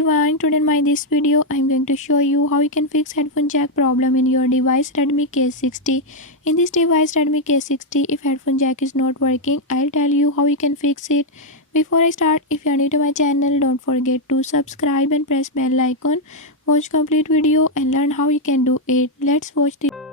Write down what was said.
everyone, today in my this video I am going to show you how you can fix headphone jack problem in your device Redmi K60. In this device Redmi K60, if headphone jack is not working, I'll tell you how you can fix it. Before I start, if you are new to my channel, don't forget to subscribe and press bell icon. Watch complete video and learn how you can do it. Let's watch the